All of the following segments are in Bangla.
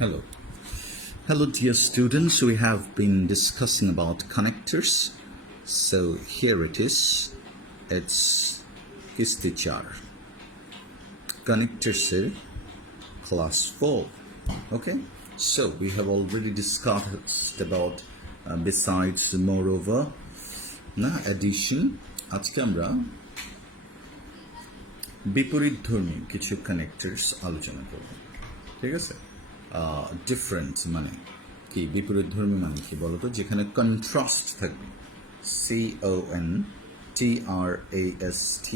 Hello. Hello, dear students. We have been discussing about connectors. So here it is. It's Istichar. Connectors class 4. Okay. So we have already discussed about besides moreover addition আজকে আমরা বিপরীতধর্মী কিছু কানেক্টরস আলোচনা করব ঠিক আছে ডিফারেন্ট মানে কি বিপরীতধর্মী মানে কি বলতো যেখানে কন্ট্রাস্ট থাকবে CONTRAST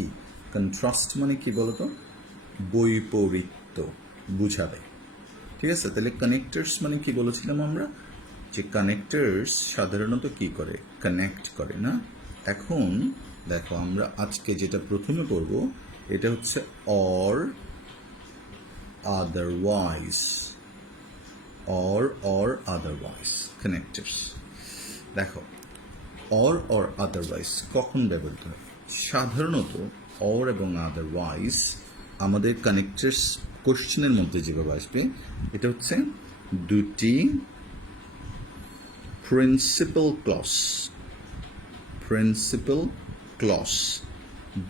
কন্ট্রাস্ট মানে কি বলতো বৈপরীত্য বুঝাবে ঠিক আছে তাহলে কানেক্টরস মানে কি বলেছিলাম আমরা যে কানেক্টরস সাধারণত কি করে কানেক্ট করে না এখন দেখো আমরা আজকে যেটা প্রথমে পড়ব এটা হচ্ছে অর আদারওয়াইজ কানেক্টরস দেখো অর আদারওয়াইজ কখন ব্যবহৃত হয় সাধারণত অর এবং আদারওয়াইজ আমাদের কানেক্টরস কোশ্চেনের মধ্যে যেভাবে আসবে এটা হচ্ছে দুটি প্রিন্সিপাল ক্লজ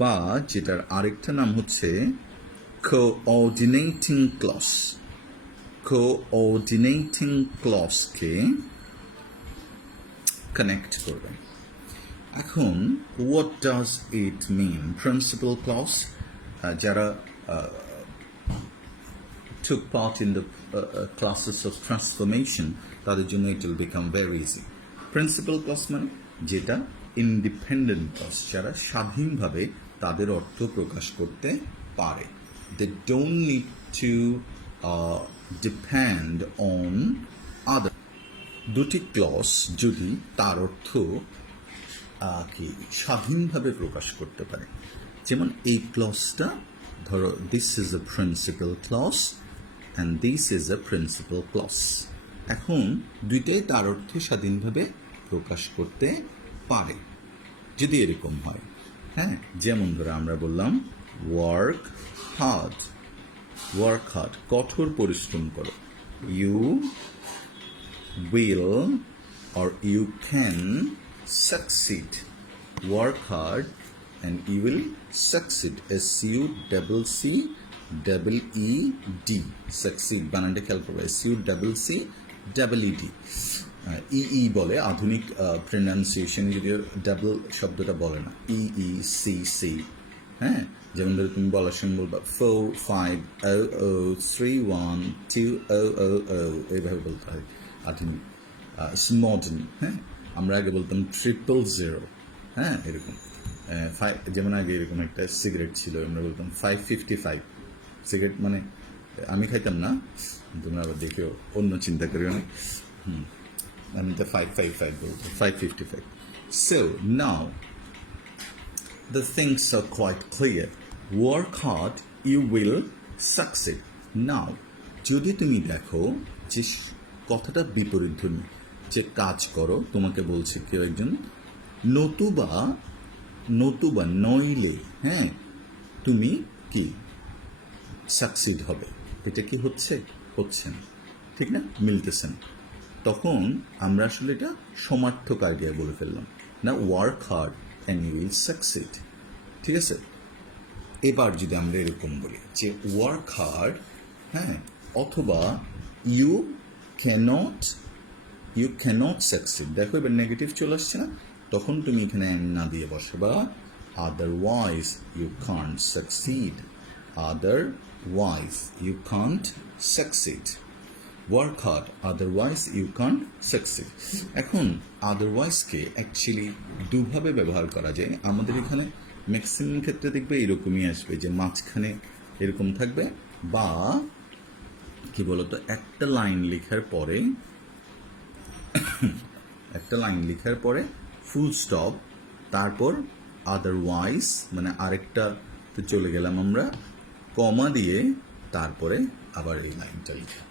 বা যেটার আরেকটা নাম হচ্ছে কোঅর্ডিনেটিং ক্লজকে কানেক্ট করবে এখন what does it mean principal clause যারা took part in the classes of transformation তাদের জন্য it will become very easy principal clause মানে যেটা ইন্ডিপেন্ডেন্ট ক্লজ যারা স্বাধীনভাবে তাদের অর্থ প্রকাশ করতে পারে they don't need to depend on other দুটি ক্লজ যদি তার অর্থ কি স্বাধীনভাবে প্রকাশ করতে পারে যেমন এই ক্লজটা ধরো this is a principal clause and this is a principal clause এখন দুইটাই তার অর্থে স্বাধীনভাবে প্রকাশ করতে পারে যদি এরকম হয় হ্যাঁ যেমন ধরো আমরা বললাম ওয়ার্ক হার্ড কঠোর পরিশ্রম করো you will or you can succeed work hard and you will succeed SUCCEED succeed বানানটা খেয়াল করবে SUCCEED বলে আধুনিক প্রনাউন্সিয়েশন যদিও ডাবল শব্দটা বলে না EECC হ্যাঁ যেমন ধরো তুমি বলার সময় বলবা 4500312000 এইভাবে বলতে হয় আধুনিক মডার্ন হ্যাঁ আমরা আগে বলতাম 000 হ্যাঁ এরকম যেমন আগে এরকম একটা সিগারেট ছিল আমরা বলতাম 555 সিগারেট মানে আমি খাইতাম না তোমরা আবার দেখেও অন্য চিন্তা করিও না আমি তো 555 বলবো 555 so now the things are quite clear work hard you will succeed now যদি তুমি দেখো যে কথাটা বিপরীতধর্মী যে কাজ করো তোমাকে বলছে কেউ একজন নতুবা নইলে হ্যাঁ তুমি কি সাকসিড হবে এটা কি হচ্ছে না ঠিক না মিলতেছে না তখন আমরা আসলে এটা সমার্থক আইডিয়া বলে ফেললাম না work hard and you will succeed ঠিক আছে এবার যদি আমরা এরকম বলি যে ওয়ার্ক হার্ড হ্যাঁ অথবা ইউ ক্যানট সাকসিড দেখো এবার নেগেটিভ চলে আসছে না তখন তুমি এখানে না দিয়ে বসবা otherwise you can't succeed work hard otherwise you can't succeed এখন otherwise-কে অ্যাকচুয়ালি দুভাবে ব্যবহার করা যায় আমাদের এখানে ম্যাক্সিমাম ক্ষেত্রে দেখবে এরকমই আসবে যে মাঝখানে এরকম থাকবে বা কি বলতো একটা লাইন লেখার পরে ফুল স্টপ তারপর আদারওয়াইজ মানে আরেকটা তো চলে গেলাম আমরা কমা দিয়ে তারপরে আবার এই লাইনটা লিখা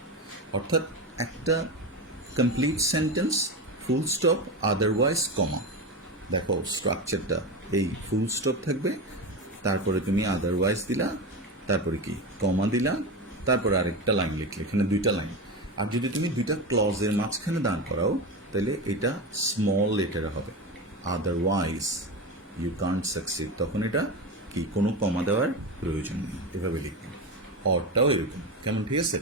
অর্থাৎ একটা complete sentence full stop otherwise comma দেখো স্ট্রাকচারটা এই ফুল স্টপ থাকবে তারপরে তুমি আদারওয়াইজ দিলা তারপরে কি কমা দিলা তারপরে আরেকটা লাইন লিখলে এখানে দুইটা লাইন আর যদি তুমি দুইটা ক্লজের মাঝখানে দাঁড় করাও তাহলে এটা স্মল লেটারে হবে, আদারওয়াইজ ইউ কান্ট সাকসিড, তখন এটা কি কোনো কমা দেওয়ার প্রয়োজন নেই, এভাবে লিখবে। অরটাও এরকম, কেমন? ঠিক আছে।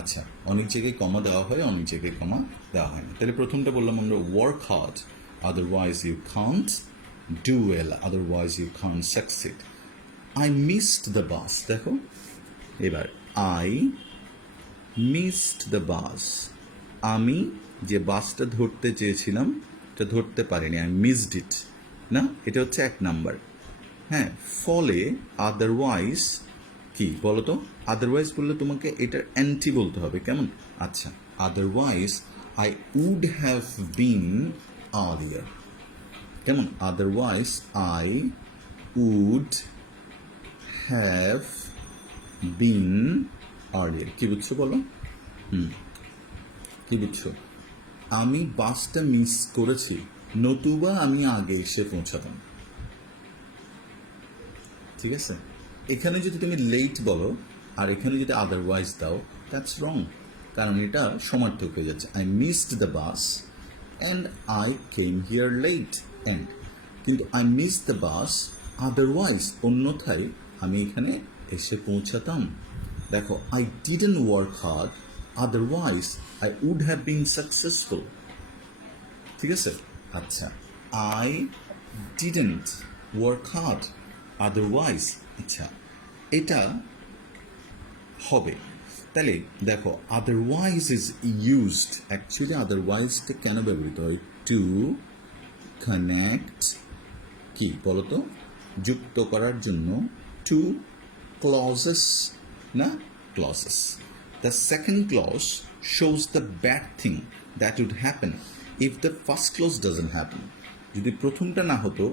আচ্ছা, অনেক জায়গায় কমা দেওয়া হয়, অনেক জায়গায় কমা দেওয়া হয় না। তাহলে প্রথমটা বললাম আমরা, work hard otherwise you can't do well, otherwise you can't succeed. I missed the bus, দেখো এবার আই মিসড দ্য বাস, আমি যে বাসটা ধরতে চেয়েছিলাম এটা ধরতে পারিনি, আই মিসড ইট, না এটা হচ্ছে 1 নাম্বার। হ্যাঁ, ফলে আদারওয়াইজ কি বলো তো? আদারওয়াইজ বললে তোমাকে এটার অ্যান্টি বলতে হবে, কেমন? আচ্ছা, otherwise I would have been earlier, কেমন? Otherwise I would have been earlier. কি বুঝছো বলো? কি বুঝছো? আমি বাসটা মিস করেছি, নতুবা আমি আগে এসে পৌঁছাতাম। ঠিক আছে, এখানে যদি তুমি লেট বলো আর এখানে যদি আদারওয়াইজ দাও, দ্যাটস রং, কারণ এটা সমার্থক হয়ে যাচ্ছে। I missed the bus and I came here late, and কিন্তু I miss the bus otherwise, অন্যথায় আমি এখানে এসে পৌঁছাতাম। দেখো, I didn't work hard otherwise I would have been successful. ঠিক আছে। আচ্ছা, I didn't work hard otherwise, আচ্ছা এটা হবে। তাহলে দেখো, আদারওয়াইজ ইজ ইউজড, অ্যাকচুয়ালি আদারওয়াইজটা কেন ব্যবহৃত হয়? টু কানেক্ট, কি বলতো, যুক্ত করার জন্য, টু ক্লজেস, না clauses. The second clause shows the bad thing that would happen if the first clause doesn't happen. যদি প্রথমটা না হতো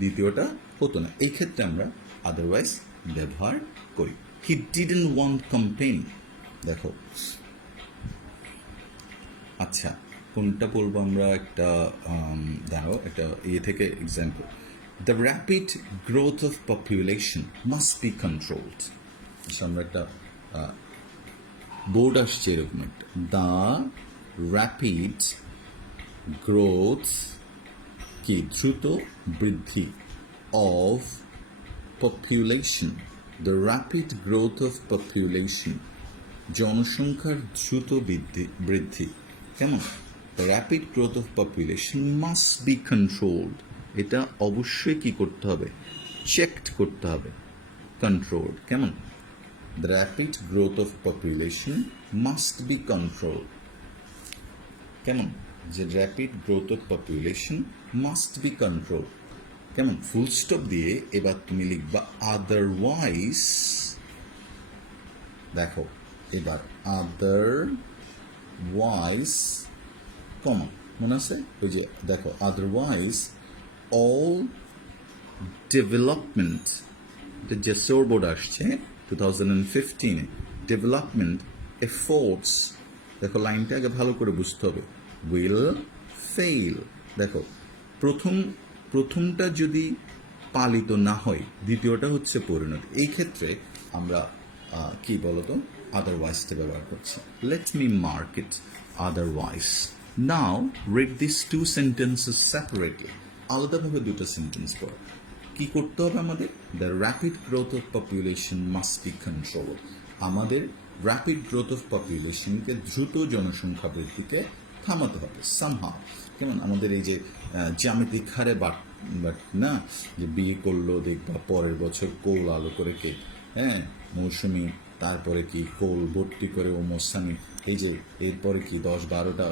দ্বিতীয়টা হতো না, এই ক্ষেত্রে আমরা আদারওয়াইজ ব্যবহার করি। হি ডিডন্ট ওয়ান্ট কমপ্লেন, দেখো। আচ্ছা, কোনটা বলবো আমরা? একটা দাঁড়াও, একটা ইয়ে থেকে example. The rapid growth of population must be controlled. আমরা একটা বোর্ড আসছে এরকম একটা, দ্য র্যাপিড গ্রোথ, কি দ্রুত বৃদ্ধি, of population, the rapid growth of population, জনসংখ্যার দ্রুত বৃদ্ধি, কেমন? The rapid growth of population must be controlled, এটা অবশ্যই কি করতে হবে? চেকড করতে হবে, কন্ট্রোলড, কেমন? The rapid growth of population must be controlled, কেমন? যে rapid growth of population must be control, কেমন? ফুল স্টপ দিয়ে এবার তুমি লিখবা আদারওয়াইজ, দেখো এবার আদারওয়াইজ কমা, মনে আছে? ওই যে দেখো, আদারওয়াইজ অল ডেভেলপমেন্ট, যে সোর বোর্ড আসছে 2015-এ, ডেভেলপমেন্ট এফোর্টস, দেখো লাইনটা আগে ভালো করে বুঝতে হবে, উইল ফেইল। দেখো, প্রথমটা যদি পালিত না হয়, দ্বিতীয়টা হচ্ছে পরিণতি। এই ক্ষেত্রে আমরা কি বলতো, আদারওয়াইজটা ব্যবহার করছি। Let me mark it otherwise. Now read this two sentences separately, আলাদাভাবে দুটো সেন্টেন্স পড়ো। কি করতে হবে আমাদের? The rapid growth of population must be control, আমাদের র্যাপিড গ্রোথ অফ পপুলেশনকে, দ্রুত জনসংখ্যা বৃদ্ধিকে থামাতে হবে সামহাও, কেমন? আমাদের এই যে জ্যামিতিক হারে বাট না, যে বিয়ে করলো দেখবা পরের বছর কোল আলো করে কে, হ্যাঁ মৌসুমি, তারপরে কি কোল ভর্তি করে ও মৌসামি, এই যে এরপরে কি 10-12টা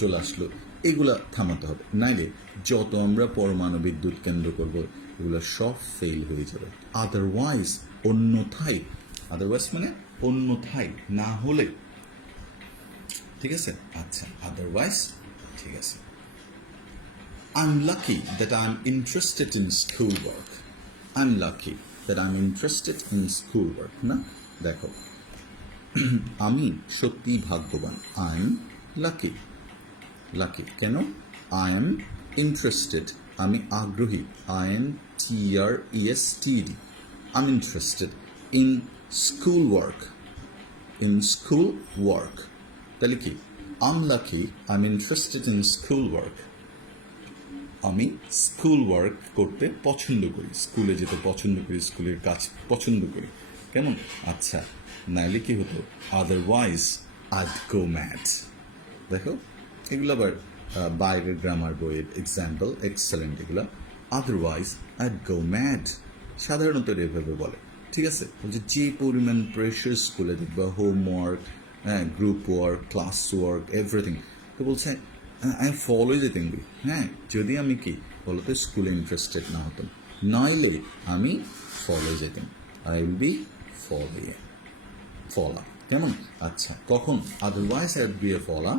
চলে আসলো, এগুলা থামাতে হবে। নাইলে যত আমরা পরমাণু বিদ্যুৎ কেন্দ্র করব, এগুলো সব ফেল হয়ে যাবে। আদারওয়াইজ, অন্যথায়, আদারওয়াইজ মানে অন্যথায়, না হলে, ঠিক আছে। আচ্ছা, আদারওয়াইজ, ঠিক আছে। I'm lucky that I'm interested in schoolwork. I'm lucky that I'm interested in schoolwork. না, দেখো, আমি সত্যি ভাগ্যবান। I'm lucky. লাকি কেন? I am interested, আমি আগ্রহী। I am TRESTED, I'm interested in schoolwork. In schoolwork, তাহলে কি unlucky I am interested in school work, আমি স্কুল ওয়ার্ক করতে পছন্দ করি, স্কুলে যেতে পছন্দ করি, স্কুলের কাজ পছন্দ করি, কেমন? আচ্ছা, নাইলে কি হতো আদারওয়াইজ আইড গো ম্যাড। দেখো এগুলো আবার বাইরের গ্রামার বইয়ের এক্সাম্পল, এক্সেলেন্ট এগুলো। আদারওয়াইজ আইড গো ম্যাড সাধারণত এভাবে বলে, ঠিক আছে? বলছে যে পরিমাণ প্রেশার স্কুলে দেখবা, হোমওয়ার্ক, হ্যাঁ, group work, class work, everything, তো বলছে আমি ফলো যেতেন বি, হ্যাঁ, যদি আমি কি বলতো স্কুলে ইন্টারেস্টেড না হতাম, নইলে আমি ফলো যেতাম, আই উইল বি ফলা, কেমন? আচ্ছা, কখন otherwise I will be a ফলা,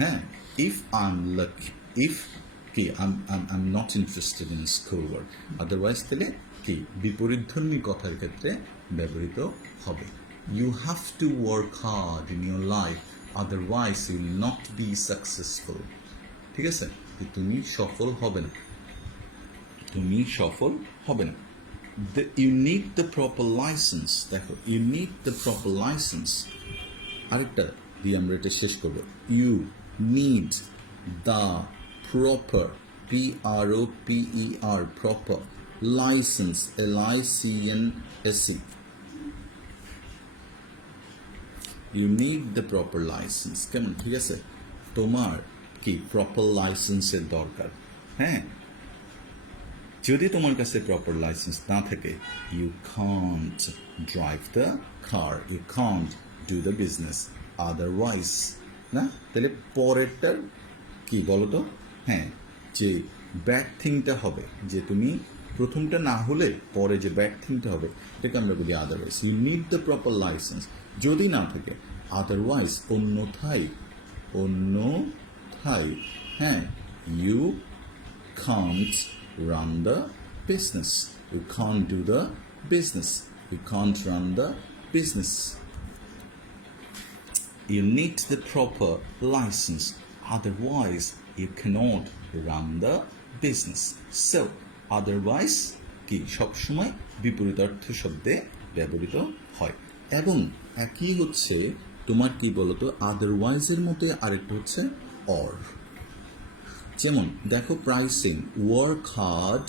হ্যাঁ, if I am lucky, if কি I am not interested in school work, otherwise তাহলে কি বিপরীতধর্মী কথার ক্ষেত্রে ব্যবহৃত হবে। You have to work hard in your life, otherwise you will not be successful, ঠিক আছে? তুমি সফল হবে না, তুমি সফল হবে না। You need the proper license, দেখো you need the proper license, আরেকটা দিয়ে আমরা এটা শেষ করবো, you need the proper PROPER proper license, LICNSE, you need the proper license, কেমন? ঠিক আছে, তোমার কি প্রপার লাইসেন্সের দরকার, হ্যাঁ, যদি তোমার কাছে প্রপার লাইসেন্স না থাকে, you can't drive the car, you can't do the business, otherwise, না? তাহলে পরেরটার কি বলো তো, হ্যাঁ, যে ব্যাড থিংটা হবে, যে তুমি প্রথমটা না হলে পরে যে ব্যাড থিংটা হবে, এটাকে আমরা বলি otherwise. You need the proper licence, যদি না থাকে আদারওয়াইজ, অন্যথায়, হ্যাঁ, you can't run the business, you can't do the business, you can't run the business, you need the proper license, otherwise you cannot run the business. So otherwise কি সবসময় বিপরীতার্থ শব্দে ব্যবহৃত হয়, এবং একই হচ্ছে তোমার কি বলতো আদারওয়াইজের মধ্যে আরেকটা হচ্ছে অর, যেমন দেখো pricing, work hard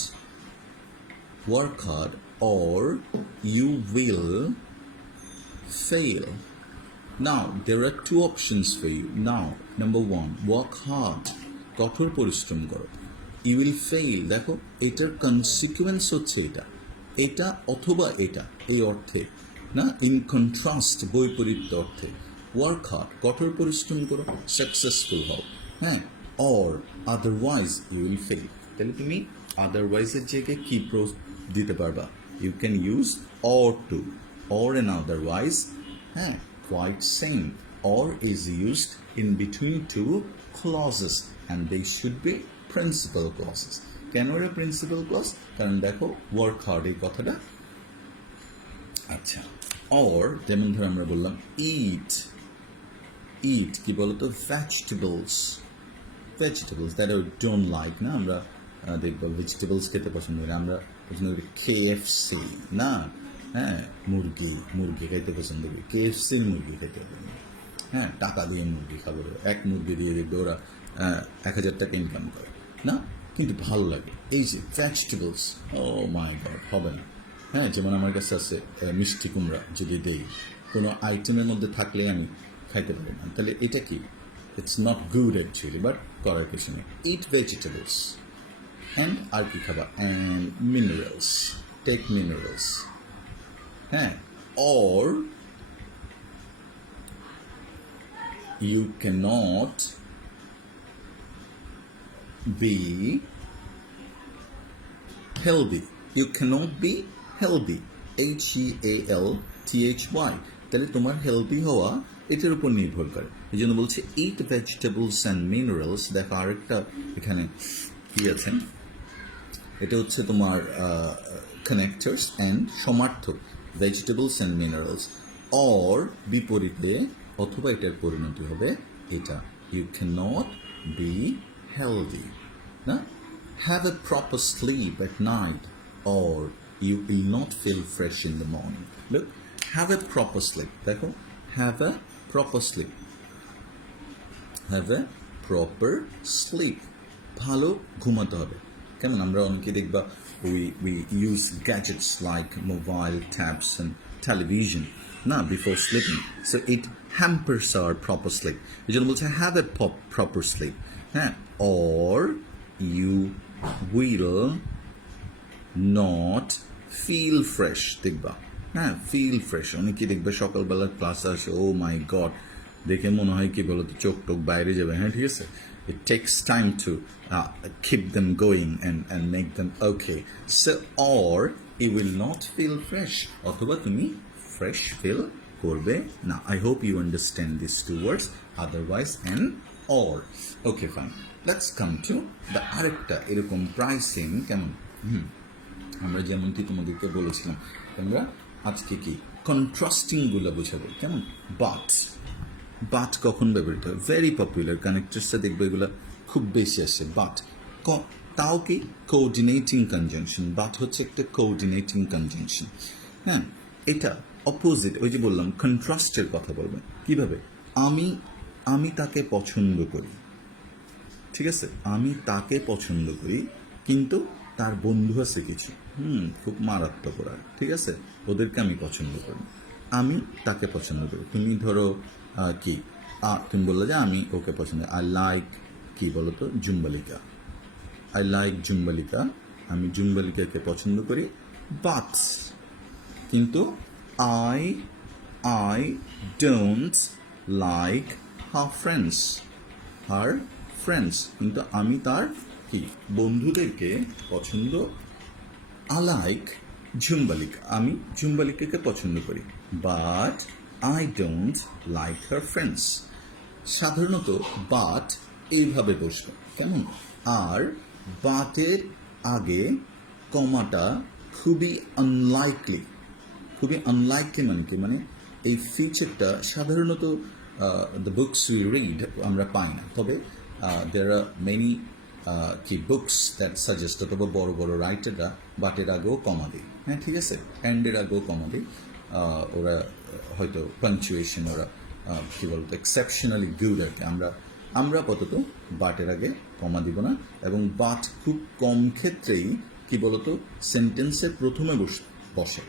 or you will fail. Now there are two options for you. Now number one, work hard, কঠোর পরিশ্রম করো, you will fail, দেখো এটার কনসিকুয়েন্স হচ্ছে এটা অথবা এটা, এই অর্থে না, ইন কন্ট্রাস্ট বৈপরীত্য অর্থে, ওয়ার্ক হার্ড কঠোর পরিশ্রম করো, সাকসেসফুল হও, হ্যাঁ, or otherwise you will fail, তাহলে তুমি আদারওয়াইজের জায়গায় কি দিতে পারবা, you can use or to, or and otherwise, হ্যাঁ, quite same, or is used in between two clauses and they should be principal clauses. কেন এটা প্রিন্সিপাল ক্লজ? কারণ দেখো ওয়ার্ক হার্ড এই কথাটা, আচ্ছা, or যেমন ধর আমরা বললাম eat কি বলতো vegetables that I don't like, না, আমরা দেখবো ভেজিটেবলস খেতে পছন্দ করি, আমরা পছন্দ করি KFC, না, হ্যাঁ, মুরগি খাইতে পছন্দ করি, KFCর মুরগি খাইতে পছন্দ, হ্যাঁ, টাকা দিয়ে মুরগি খাবো, এক মুরগি দিয়ে দেখবে ওরা 1,000 টাকা ইনকাম করে, না, কিন্তু ভালো লাগে। এই যে ভেজিটেবলস, ও মাই গড, হবে না, হ্যাঁ, যেমন আমার কাছে আছে মিষ্টি কুমড়া, যদি দেই কোনো আইটেমের মধ্যে থাকলে আমি খাইতে পারি না, তাহলে এটা কি, it's not good actually, but করার কিছু নেই। ইট ভেজিটেবলস অ্যান্ড আর কি খাবা, অ্যান্ড মিনারেলস, টেক মিনারেলস, হ্যাঁ, or you can't be healthy, you cannot be healthy, HEALTHY, তাহলে তোমার হেলদি হওয়া এটার উপর নির্ভর করে, এই জন্য বলছে ইট ভেজিটেবলস অ্যান্ড মিনারেলস। দেখো আরেকটা এখানে কি আছে, এটা হচ্ছে তোমার কানেক্টার্স অ্যান্ড সমার্থক, ভেজিটেবলস অ্যান্ড মিনারেলস, অর বিপরীতে অথবা এটার পরিণতি হবে এটা, ইউ ক্যানট বি healthy, না, have a proper sleep at night or you will not feel fresh in the morning. Look, have a proper sleep, দেখো, have a proper sleep, have a proper slip, ভালো ঘুমাতে হবে। কেমন আমরা অনেকে দেখবা we use gadgets like mobile tabs and television না before sleeping, so it hampers our proper sleep. এই জন্য বলছে have a proper sleep, হ্যাঁ, or you will not feel fresh দেখবা, হ্যাঁ, ফিল ফ্রেশ। অনেকে দেখবে সকালবেলা ক্লাস আসে, ও মাই গড, দেখে মনে হয় কি বলতো চোখ টোক বাইরে যাবে, হ্যাঁ ঠিক আছে। It takes time to keep them going and make them okay. So or you will not feel fresh, অথবা তুমি ফ্রেশ ফিল করবে না। I hope you understand these two words, otherwise and or. Okay, fine. Let's come to the আরেকটা এরকম প্রাইসিং কেমন। আমরা যেমনটি তোমাদেরকে বলেছিলাম, আমরা আজকে কি কন্ট্রাস্টিং গুলো বোঝাবো, কেমন। বাট কখন ব্যবহৃত হয়, ভেরি পপুলার কানেক্টার্সটা দেখবো এগুলো খুব বেশি আসে। বাট তাও কি কোঅর্ডিনেটিং কনজাংশন, বাট হচ্ছে একটা কোঅর্ডিনেটিং কনজাংশন, হ্যাঁ। এটা অপোজিট, ওই যে বললাম কন্ট্রাস্টের কথা বলবেন কিভাবে। আমি তাকে পছন্দ করি, ঠিক আছে, আমি তাকে পছন্দ করি, কিন্তু তার বন্ধু আছে কিছু, খুব মারাত্মক ওরা, ঠিক আছে, ওদেরকে আমি পছন্দ করি, আমি তাকে পছন্দ করি। তুমি ধরো কি তুমি বললে যে আমি ওকে পছন্দ, আই লাইক কি বলো তো জুম্বালিকা, আই লাইক জুম্বালিকা, আমি জুম্বালিকাকে পছন্দ করি, বাট কিন্তু I don't like her friends, কিন্তু আমি তার কি বন্ধুদেরকে পছন্দ, আই লাইক ঝুম্বালিকা, আমি ঝুম্বালিকাকে পছন্দ করি, but I don't like her friends. সাধারণত বাট এইভাবে বসবে, কেমন। আর বাটের আগে কমাটা খুবই আনলাইকলি মানে কি, মানে এই ফিচারটা সাধারণত দ্য বুকস উই রিড আমরা পাই না, তবে দেয়ার আর মেনি কি বুকস দ্যাট সাজেস্ট, অথবা বড় বড় রাইটাররা বাটের আগেও কমা দিই, হ্যাঁ ঠিক আছে, অ্যান্ডের আগেও কমা দিই, ওরা হয়তো পাঞ্চুয়েশন ওরা কী বলতো এক্সেপশনালি গুড আর কি। আমরা আপাতত বাটের আগে কমা দিব না, এবং বাট খুব কম ক্ষেত্রেই কি বলতো সেন্টেন্সের প্রথমে বসে,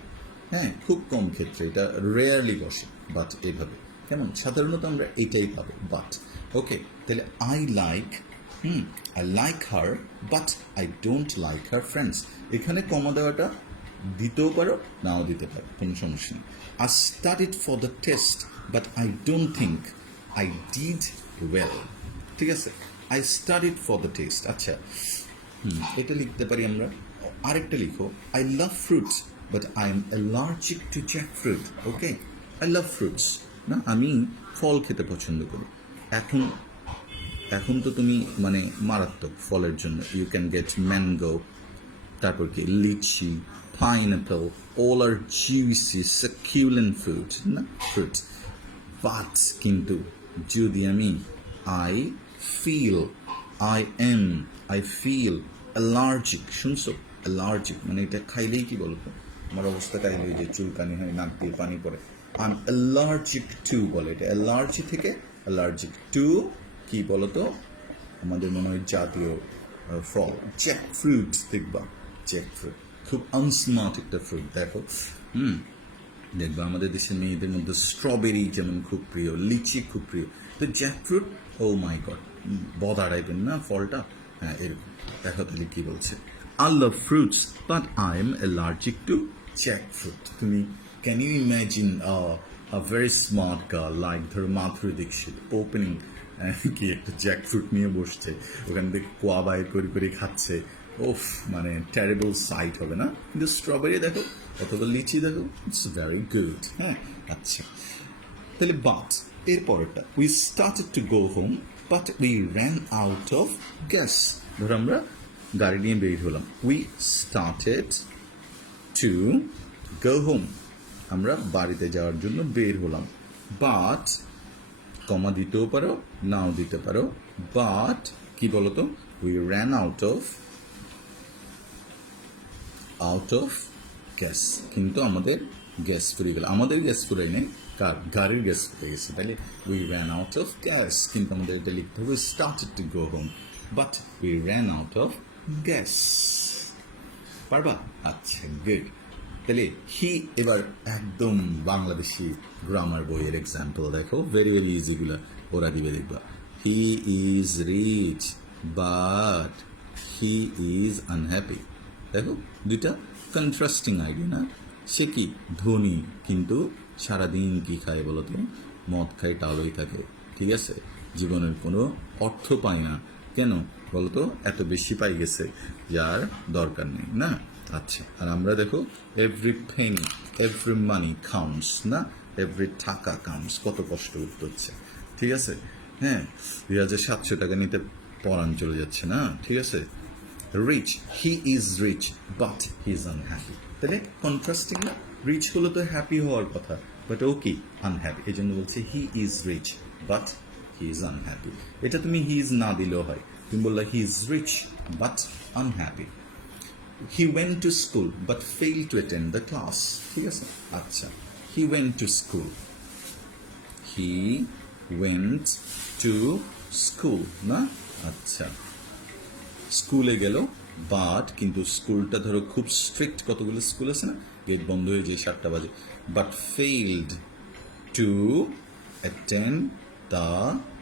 হ্যাঁ, খুব কম ক্ষেত্রে, এটা রেয়ারলি বসে বাট এইভাবে, কেমন। সাধারণত আমরা এটাই পাবো বাট। ওকে, তাহলে I like her but I don't like her friends, এখানে কমা দেওয়াটা দিতেও পারো নাও দিতে পারো, কোনো সমস্যা নেই। I studied for the test but I don't think I did well, ঠিক আছে, I studied for the test. আচ্ছা, এটা লিখতে পারি আমরা। আরেকটা লিখো, I love fruits but I am allergic to jackfruit. Okay, I love fruits, না আমি ফল খেতে পছন্দ করি। এখন তো তুমি মানে মারাত্মক ফলের জন্য ইউ ক্যান গেট ম্যাঙ্গো, তারপর কি লিচি, পাইনঅ্যাপল, অল আর জুইসি সাকিউলেন্ট ফ্রুট, না ফ্রুটস। বাট কিন্তু যদি আমি আই ফিল অ্যালার্জিক, শুনছো, অ্যালার্জিক মানে এটা খাইলেই কি বলতো আমার অবস্থা খাইলে যে চুলকানি হয়, নাক দিয়ে পানি পড়ে, আই এম অ্যালার্জিক টু বলে, এটা অ্যালার্জি থেকে অ্যালার্জিক টু কি বলতো আমাদের মনে হয় জাতীয় ফল জ্যাকফ্রুট, দেখবা জ্যাকফ্রুট খুব আনস্মার্ট একটা ফ্রুট, দেখো দেখবা আমাদের দেশের মেয়েদের মধ্যে স্ট্রবেরি যেমন খুব প্রিয়, লিচি খুব প্রিয়, তো জ্যাকফ্রুট ও মাই গড বদা টাইপের না ফলটা, হ্যাঁ এরকম। দেখো তাহলে কি বলছে, I love fruits but I am allergic to jackfruit. Can you imagine a very smart girl like ধরো মাধুরী দীক্ষিত ওপেনিং কি একটা জ্যাকফ্রুট নিয়ে বসছে, ওখান থেকে কোয়া বাইর করে খাচ্ছে, ওফ মানে টেরিবল সাইট হবে না। কিন্তু স্ট্রবেরি দেখো অথবা লিচি দেখো, ইটস ভেরি গুড, হ্যাঁ। আচ্ছা, তাহলে বাট এরপরটা, we started to go home but we ran out of gas. ধরো আমরা গাড়ি নিয়ে বের হলাম, we started to go home, আমরা বাড়িতে যাওয়ার জন্য বের হলাম, বাট কমা দিতেও পারো নাও দিতে পারো, বাট কি বলতো we ran out of gas, কিন্তু আমাদের গ্যাস ফুরিয়ে গেল, আমাদের গ্যাস ফুরাই নেই, গাড়ির গ্যাস পেয়ে গেছে, তাহলে we ran out of gas, কিন্তু আমাদের এটা লিখতে হবে started to go home but we ran out of gas. পারবা? আচ্ছা, গুড। তাহলে হি এবার একদম বাংলাদেশি গ্রামার বইয়ের এক্সাম্পল দেখো, ভেরি ভেরি ইজিগুলো ওরা দিবে, দেখবা he is rich but he is unhappy. দেখো দুইটা কন্ট্রাস্টিং আইডিয়া না? সে কি ধনী কিন্তু সারাদিন কি খায় বলো তো? মদ খায়, টালই থাকে, ঠিক আছে, জীবনের কোনো অর্থ পায় না। কেন বলতো? এত বেশি পাই গেছে যার দরকার নেই না? আচ্ছা, আর আমরা দেখো এভরি পেনি এভরি মানি কাউন্টস না, এভরি টাকা কাউন্টস, কত কষ্ট উঠতে হচ্ছে, ঠিক আছে। হ্যাঁ, 2700 টাকা নিতে পরাণ চলে যাচ্ছে না, ঠিক আছে। Rich, he is rich but he is unhappy. তাহলে কন্ট্রাস্টিং না? রিচ হলো তো হ্যাপি হওয়ার কথা, বাট ও কি আনহ্যাপি, এই জন্য বলছে he is rich but he is unhappy. এটা তুমি হি ইজ না দিলেও হয়, তুমি বললা he is rich but unhappy. He went to school but fail to attend the class, ঠিক আছে। আচ্ছা, he went to school, he went to school না? আচ্ছা, স্কুলে গেল বাট, কিন্তু স্কুলটা ধরো খুব স্ট্রিক্ট, কতগুলো স্কুল আছে না, গেট বন্ধ হয়ে যায় 7টা বাজে, but failed two attend the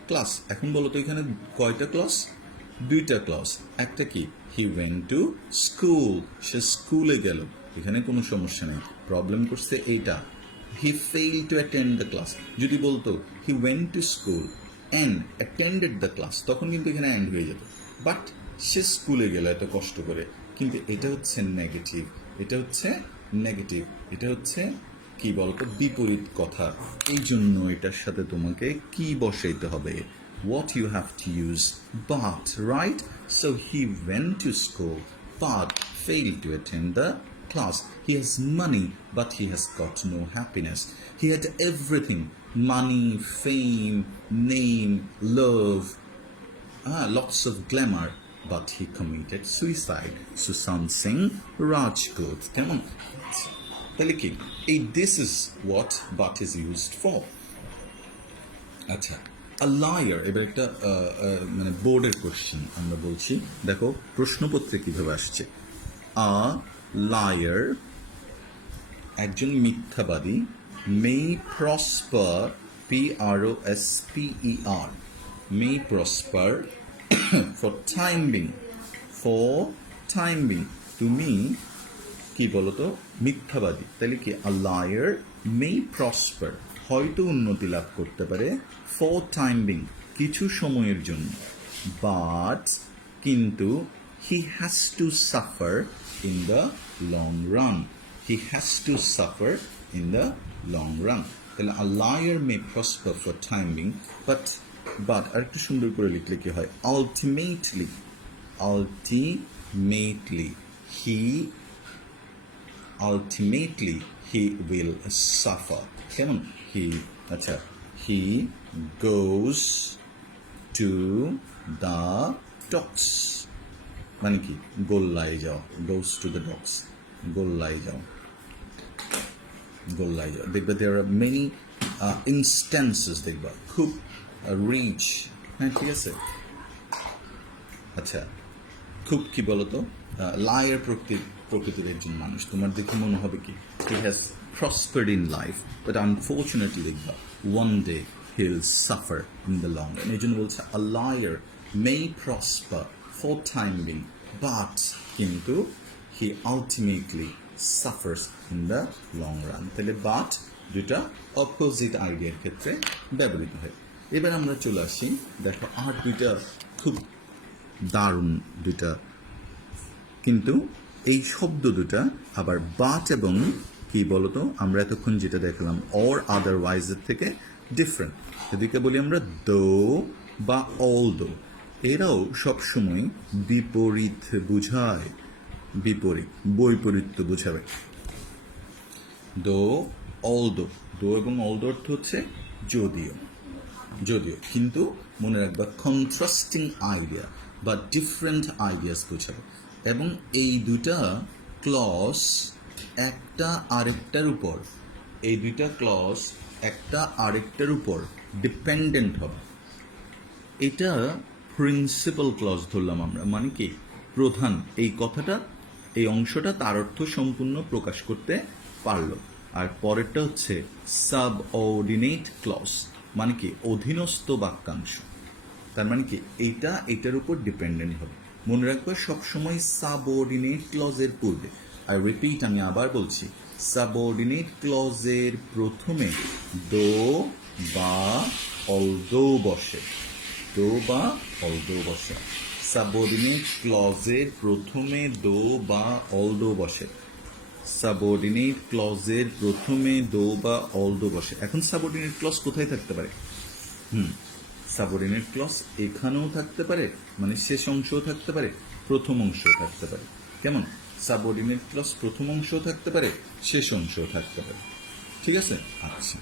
class. এখন বলো তো এখানে কয়টা ক্লাস? 2টা ক্লাস। একটা কি, হি ওয়েন্ট টু স্কুল, সে স্কুলে গেল, এখানে কোনো সমস্যা নেই, প্রবলেম করছে এইটা, he fail to attend the class. যদি বলতো he went to school and attended the class, তখন কিন্তু এখানে অ্যান্ড হয়ে যেত, বাট সে স্কুলে গেল এত কষ্ট করে, কিন্তু এটা হচ্ছে নেগেটিভ, এটা হচ্ছে নেগেটিভ, এটা হচ্ছে কি বলতো বিপরীত কথা। এই জন্য এটার সাথে তোমাকে কি বসাইতে হবে? What you have to use but, right? So he went to school but failed to attend the class. He has money but he has got no happiness. He had everything: money, fame, name, love, lots of glamour, but he committed suicide. Sushant Singh Rajput. কেমন? তাহলে কি এই this is what but is used for. আচ্ছা, a liar, এবার একটা মানে বোর্ডের কোশ্চেন আমরা বলছি, দেখো প্রশ্নপত্রে কিভাবে আসছে। a liar, একজন মিথ্যাবাদী, may prosper, prosper, may prosper for time being, for time being, তুমি কি বলতো মিথ্যাবাদী, তাহলে কি a liar may prosper, হয়তো উন্নতি লাভ করতে পারে, for time being, কিছু সময়ের জন্য, but কিন্তু he has to suffer in the long run, he has to suffer in the long run. তাহলে a liar may prosper for time being but আরেকটু সুন্দর করে লিখলে কি হয়, ultimately he will suffer. কেমন? আচ্ছা, he goes to the docks, মানে কি গোল্লায় যাও, goes to the docks, গোল্লায় যাও। দেখবে there are many instances, দেখবা খুব রিচ, হ্যাঁ ঠিক আছে। আচ্ছা, খুব কি বলতো লায়ার প্রকৃতির একজন মানুষ, তোমার দেখে মনে হবে কি he has prospered in life but unfortunately দেখবা one day he'll suffer in the long run। এই জন্য বলছে a liar may prosper for time being but কিন্তু he ultimately suffers in the long run। তাহলে but দুটা অপোজিট আইডিয়ার ক্ষেত্রে ব্যবহৃত হয়। এবার আমরা চলে আসি, দেখো আর দুইটা খুব দারুণ দুইটা, কিন্তু এই শব্দ দুটা আবার বাট এবং কি বলতো আমরা এতক্ষণ যেটা দেখলাম অর আদারওয়াইজের থেকে ডিফারেন্ট। এদিকে বলি আমরা দো বা অল দো, এরাও সবসময় বিপরীত বুঝায়, বিপরীত বৈপরীত্য বুঝাবে। দো অল দো, দো এবং অল দো অর্থ হচ্ছে যদিও, কিন্তু মনে রাখবা কন্ট্রাস্টিং আইডিয়া বা ডিফারেন্ট আইডিয়াস বোঝাবে। এবং এই দুটা ক্লজ একটা আরেকটার উপর, এই দুইটা ক্লজ একটা আরেকটার উপর ডিপেন্ডেন্ট হবে, এটা প্রিন্সিপাল ক্লজ ধরলাম আমরা। মানে কি, প্রধান, এই কথাটা, এই অংশটা তার অর্থ সম্পূর্ণ প্রকাশ করতে পারলো। আর পরেরটা হচ্ছে সাবঅর্ডিনেট ক্লজ, মানে কি অধীনস্থ বাক্যাংশ। তার মানে কি এইটা এটার উপর ডিপেন্ডেন্ট হবে। মনে রাখবে সবসময় সাবঅর্ডিনেট ক্লজের পূর্বে, আর রিপিট, আমি আবার বলছি, সাবঅর্ডিনেট ক্লজের প্রথমে দো বা অলদো বসে, দো বা অলদো বসে। সাবঅর্ডিনেট ক্লজের প্রথমে দো বা অলদো বসে, সাবঅর্ডিনেট ক্লজের প্রথমে দো বা অলদো বসে। এখন সাবঅর্ডিনেট ক্লজ কোথায় থাকতে পারে? সাবঅর্ডিনেট ক্লজ এখানেও থাকতে পারে, মানে শেষ অংশও থাকতে পারে, প্রথম অংশও থাকতে পারে। কেমন? সাবঅর্ডিনেট ক্লজ প্রথম অংশও থাকতে পারে, শেষ অংশও থাকতে পারে। ঠিক আছে? আচ্ছা।